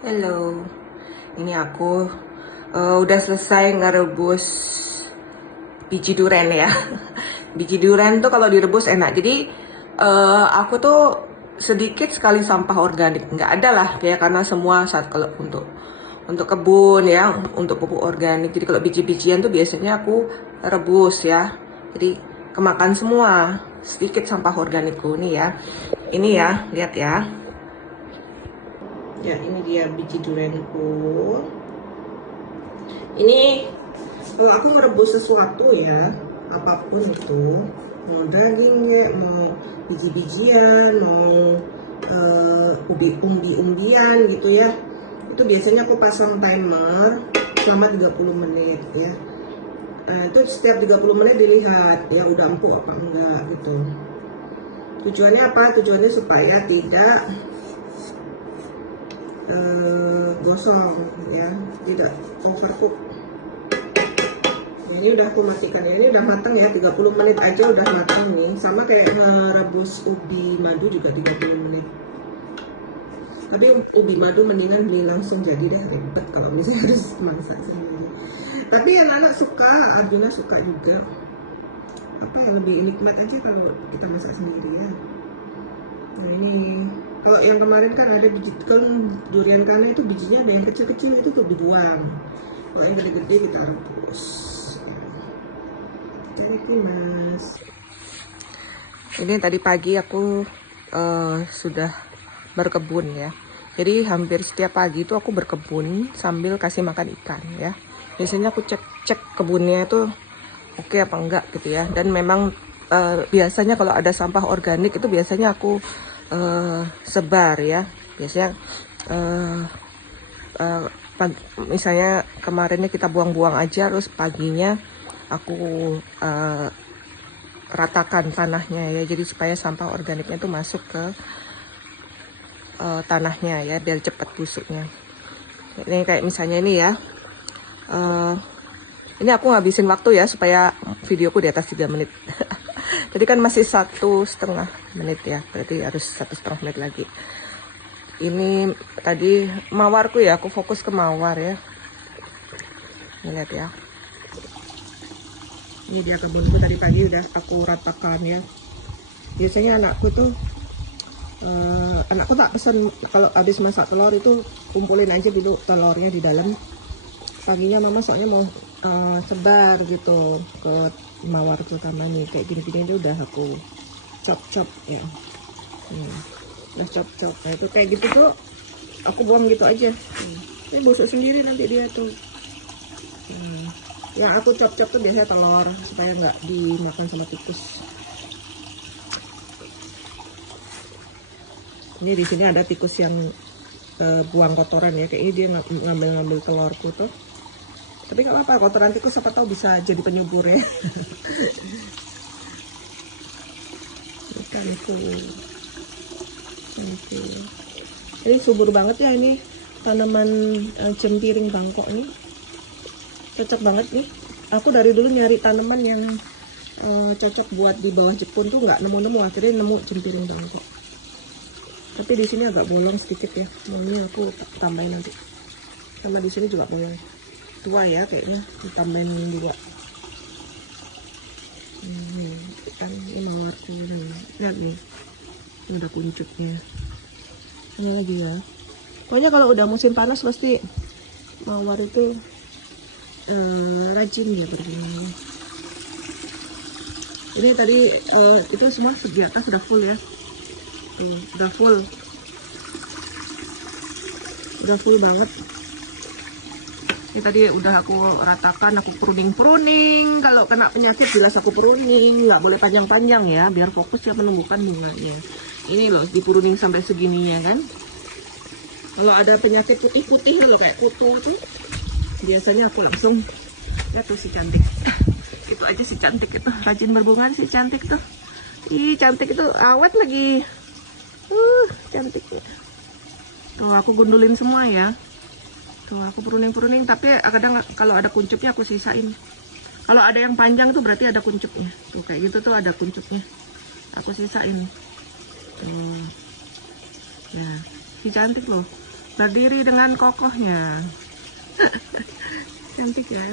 Halo, ini aku udah selesai ngerebus biji duren ya. Biji duren tuh kalau direbus enak. Jadi aku tuh sedikit sekali sampah organik, nggak ada lah ya karena semua saat kalau untuk kebun ya, untuk pupuk organik. Jadi kalau biji-bijian tuh biasanya aku rebus ya. Jadi kemakan semua, sedikit sampah organikku nih ya. Ini ya, lihat ya. Ya, ini dia biji durenku. Ini kalau aku merebus sesuatu ya, apapun itu, mau daging ya, mau biji-bijian, mau umbi-umbian gitu ya, itu biasanya aku pasang timer selama 30 menit ya. Itu setiap 30 menit dilihat ya udah empuk apa enggak gitu. Tujuannya apa? Tujuannya supaya tidak gosong ya, tidak overcook. Ini udah aku matikan ya, ini udah matang ya, 30 menit aja udah matang nih. Sama kayak merebus ubi madu juga 30 menit. Tapi ubi madu mendingan beli langsung jadi deh, ribet kalau misalnya harus masak sendiri. Tapi anak-anak suka, Arjuna suka juga. Apa yang lebih nikmat aja kalau kita masak sendiri ya. Nah ini, kalau yang kemarin kan ada biji, kan durian kana itu bijinya ada yang kecil-kecil itu tuh dibuang. Kalau yang gede-gede kita rebus. Mas. Ini tadi pagi aku sudah berkebun ya. Jadi hampir setiap pagi itu aku berkebun sambil kasih makan ikan ya. Biasanya aku cek kebunnya itu oke apa enggak gitu ya. Dan memang biasanya kalau ada sampah organik itu biasanya aku sebar ya. Biasanya misalnya kemarinnya kita buang-buang aja, terus paginya aku ratakan tanahnya ya, jadi supaya sampah organiknya itu masuk ke tanahnya ya, biar cepat busuknya. Ini kayak misalnya ini ya, ini aku ngabisin waktu ya supaya videoku di atas 3 menit. Tadi kan masih 1,5 menit ya, berarti harus 1,5 menit lagi. Ini tadi mawarku ya, aku fokus ke mawar ya. Ini lihat ya. Ini dia kebunku tadi pagi udah aku ratakan ya. Biasanya anakku tuh anakku tak pesen kalau habis masak telur itu kumpulin aja dulu telurnya di dalam. Paginya mama soalnya mau sebar gitu ke mawar terutama nih, kayak gini-gini aja udah aku chop ya. Udah chop. Nah itu kayak gitu tuh aku buang gitu aja. Ini busuk sendiri nanti dia tuh. Yang aku chop tuh biasanya telur supaya nggak dimakan sama tikus. Ini di sini ada tikus yang buang kotoran ya, kayak ini dia ngambil telurku tuh. Tapi nggak apa-apa, kotoran tikus siapa tahu bisa jadi penyubur ya. Ikanku. Ini subur banget ya, ini tanaman cempiring Bangkok nih. Cocok banget nih. Aku dari dulu nyari tanaman yang cocok buat di bawah Jepun tuh nggak nemu-nemu, akhirnya nemu cempiring Bangkok. Tapi di sini agak bolong sedikit ya. Maunya aku tambahin nanti. Sama di sini juga bolong. Tua ya kayaknya, ditambahin 2. Kan ini mawar kuning. Lihat nih. Ini udah kuncupnya. Ini lagi ya. Pokoknya kalau udah musim panas pasti mawar itu rajin dia berbunga. Ini tadi itu semua di atas sudah full ya. Udah full banget. Ini tadi udah aku ratakan, aku pruning. Kalau kena penyakit jelas aku pruning, nggak boleh panjang-panjang ya, biar fokus ya menumbuhkan bunganya. Ini loh dipruning sampai segininya kan. Kalau ada penyakit putih-putih loh kayak kutu tuh, biasanya aku langsung lihat tuh si cantik. Itu aja si cantik itu rajin berbunga, si cantik tuh. Ih cantik itu, awet lagi. Cantiknya. Tuh aku gundulin semua ya. Tuh aku pruning, tapi kadang kalau ada kuncupnya aku sisain. Kalau ada yang panjang tuh berarti ada kuncupnya. Tuh kayak gitu tuh ada kuncupnya. Aku sisain. Tuh. Ya, si cantik loh. berdiri dengan kokohnya. Cantik kan?